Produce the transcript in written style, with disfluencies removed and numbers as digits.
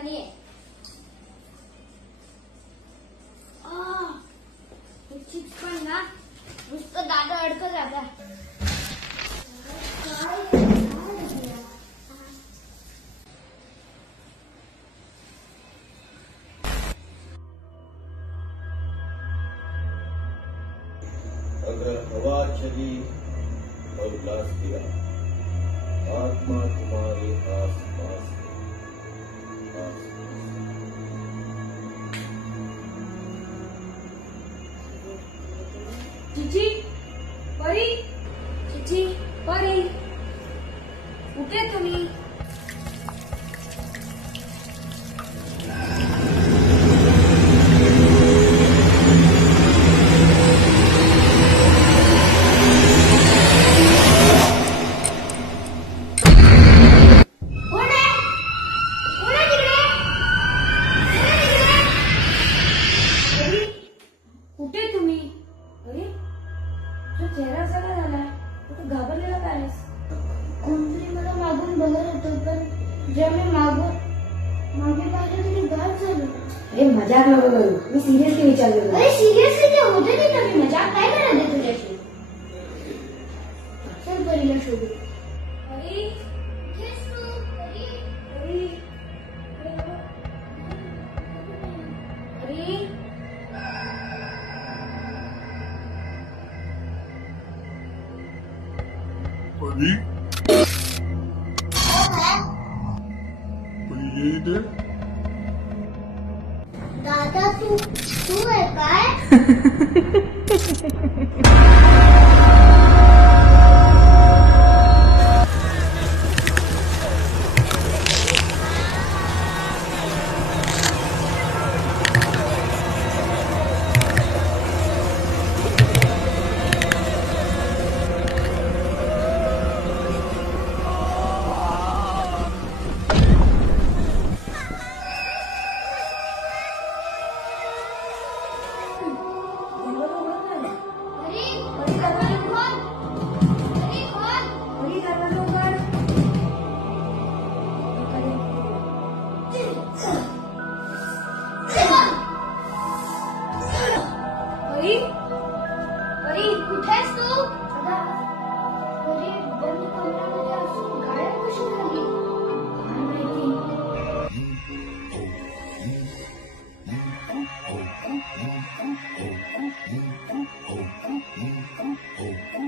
खाली आहे. चिप्स पण ना नुसतं दादा अडकत राहता. अगर हवा चली और उल्लास किया, आत्मा तुम्हारे आस पास चिची परी, चिची परी, कुठे तुम्ही? कुठे तुम्ही? अरे तो चेहरा सगळा झाला. तू घाबरलेला काय आहेस? कोणतरी मला मागून बघत होतं, पण जेव्हा मी मागे पाहिलं तरी गायब झालं. अरे मजाक नको करू, मी सिरियसली विचारलं. अरे सिरियसली ते होते नाही, मी मजाक काय करायला तुझ्याशी. चल परीला शोधू. परी कुठेस तू? परी परी परी परी परी ये इधर. दादा तू आहे काय? अरे परी दादा